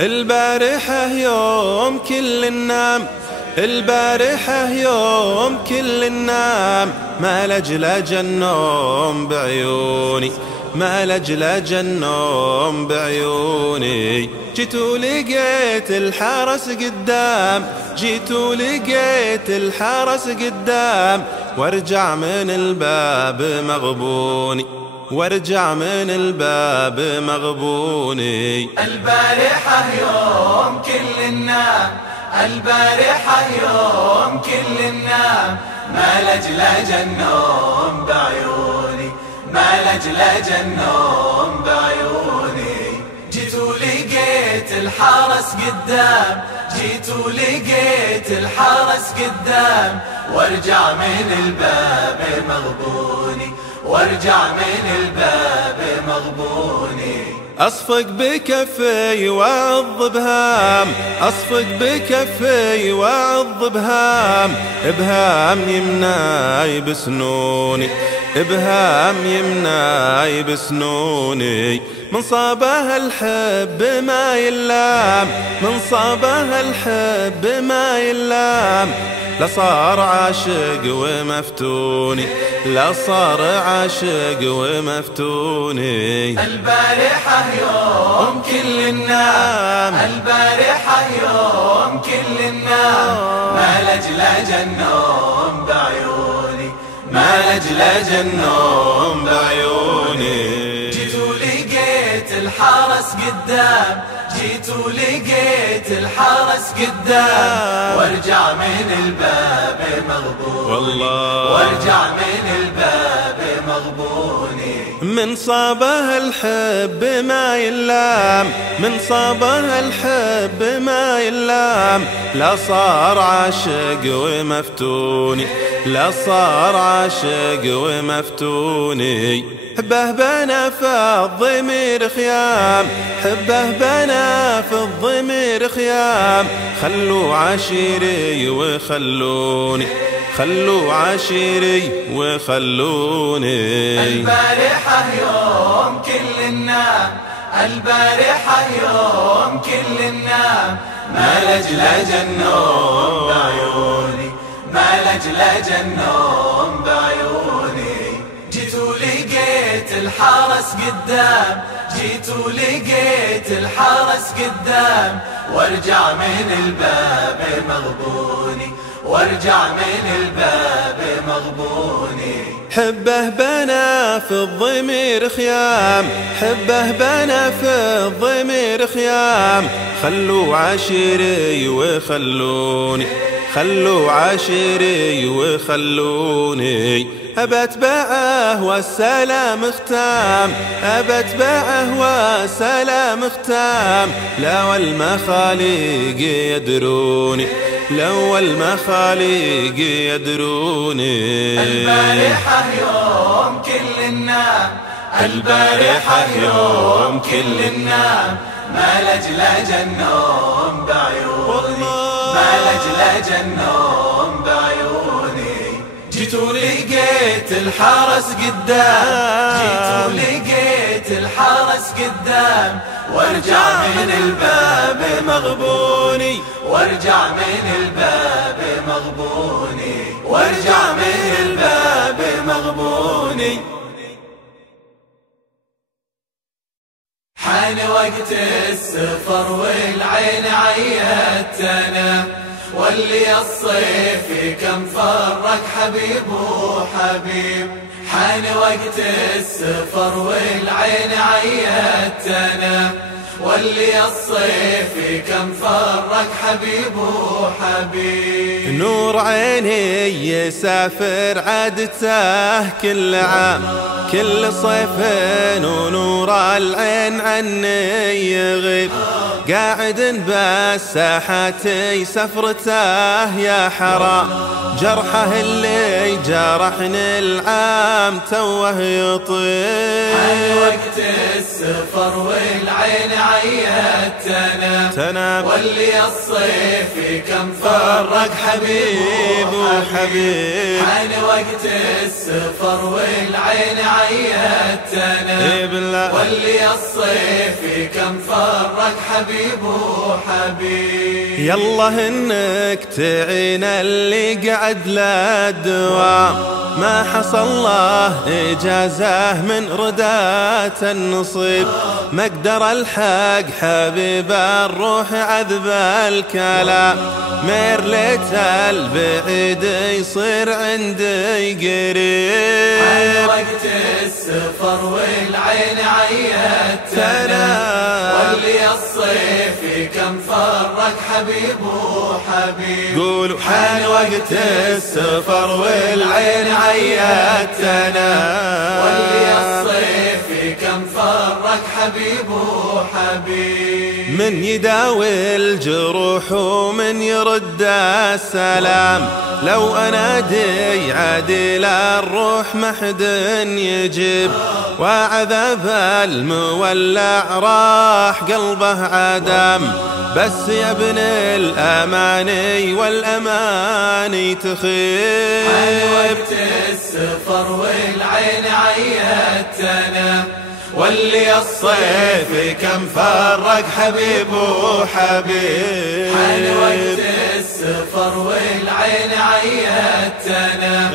البارحة يوم كل النام، البارحة يوم كل النام، ما لجلج النوم بعيوني، ما لجلج النوم بعيوني. جيت ولقيت الحرس قدام، جيت ولقيت الحرس قدام، وارجع من الباب مغبوني، وارجع من الباب مغبوني. البارحة يوم كل النام، البارحة يوم كل النام، ما لجلج النوم بعيوني، ما لجلج النوم بعيوني. جيت ولقيت الحرس قدام، جيت ولقيت الحرس قدام، وارجع من الباب مغبوني، وارجع من الباب مغبوني. أصفق بكفي وأعض بهام، أصفق بكفي وأعض بهام، إبهام يمناي بسنوني، إبهام يمناي بسنوني. من صابه الحب ما يلام، من صابه الحب ما يلام، لا صار عاشق ومفتوني، لا صار عاشق ومفتوني. البارحة يوم كل النام، البارحة يوم كل النام، ما لجلج النوم بعيوني، ما لجلج النوم بعيوني. جيت ولقيت الحرس قدام، جيت ولقيت الحرس قدام، وارجع من الباب مغبوني، والله وارجع من الباب مغبوني. من صابه الحب ما يلام، من صابه الحب ما يلام، لا صار عاشق ومفتوني، لا صار عاشق ومفتوني. حبه بنا في الضمير خيام، حبه بنا في الضمير خيام، خلوا عشيري وخلوني، خلوا عشيري وخلوني. البارحة يوم كل النام، البارحة يوم كل النام، ما لجلج النوم بعيوني، ما لجلج النوم بعيوني. جيت ولقيت الحرس قدام، جيت ولقيت الحرس قدام، وارجع من الباب مغبوني، وارجع من الباب مغبوني. حبه بنا في الضمير خيام، حبه بنا في الضمير خيام، خلوا عشيري وخلوني، خلوا عشيري وخلوني. أبتبعه والسلام ختام، أبتبعه والسلام ختام، لو المخاليق يدروني، لو المخاليق يدروني. البارحة يوم كل النام، البارحة يوم كل النام، ما لجلج النوم بعيوني، ما لجلج النوم بعيوني. جيت ولقيت الحرس قدام، جيت ولقيت الحرس قدام، وارجع من الباب مغبوني، وارجع من الباب مغبوني، وارجع من الباب مغبوني. حان وقت السفر والعين عيتنا، واللي الصيف كم فرق حبيب وحبيب. حان وقت السفر والعين عيتنا، واللي الصيف كم فرق حبيب وحبيب. نور عيني يسافر عادته كل عام، كل صيف ونور العين عني يغيب، قاعد بالساحات سفرته يا حرام، جرحه اللي جرحني العام توه يطيب. حان وقت السفر والعين عيت تنام واللي الصيف كم فرق حبيب وحبيب حان وقت السفر والعين عيت تنام واللي الصيف كم فرق حبيب وحبيب يلا انك تعين اللي قعد لا الدوام ما حصل له إجازة من ردات النصيب مقدر الحق حبيب الروح عذب الكلام ميرلت البعيد يصير عندي قريب حان وقت السفر والعين عيت تنام واللي الصيف كم فرق حبيب وحبيب قولوا حان وقت السفر والعين عيت تنام واللي الصيف كم فرق حبيب وحبيب من يداوي الجروح ومن يرد السلام لو أنادي عادل الروح ما حد يجيب وعذاب المولع راح قلبه عدم بس يا ابن الأماني والأماني تخيب حان وقت السفر والعين عيت تنام واللي الصيف كم فرق حبيب وحبيب حان وقت السفر والعين عيت تنام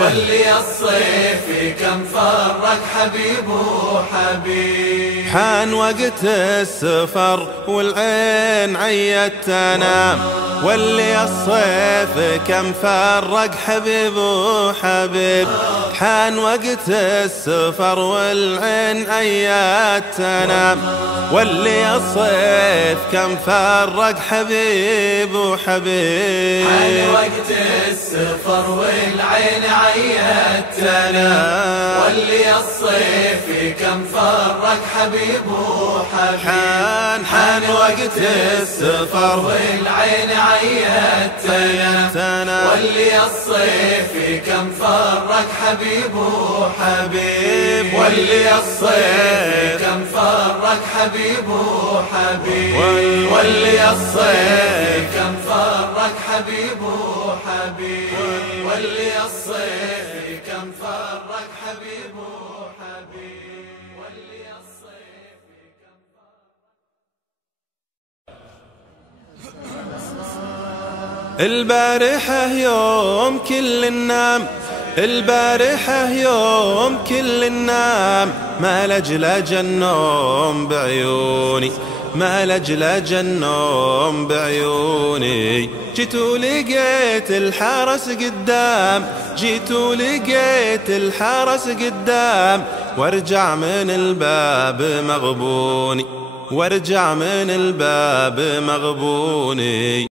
واللي الصيف كم فرق حبيب وحبيب حان وقت السفر والعين عيت تنام واللي الصيف كم فرق حبيب وحبيب حان وقت السفر والعين عيت تنام واللي الصيف كم فرق حبيب وحبيب حان وقت السفر والعين عيت تنام واللي الصيف كم فرق حبيب وحبيب حان وقت السفر والعين عيت تنام واللي الصيف كم فرق حبيب وحبيب واللي الصيف كم فرق حبيب وحبيب واللي الصيف كم فرق حبيب وحبيب واللي الصيف كم فرق حبيب وحبيب واللي الصيف كم البارحة يوم كل النام البارحة يوم كل النام ما لجلج النوم بعيوني ما لجلج النوم بعيوني جيتو لقيت الحرس قدام جيتو لقيت الحرس قدام وارجع من الباب مغبوني وارجع من الباب مغبوني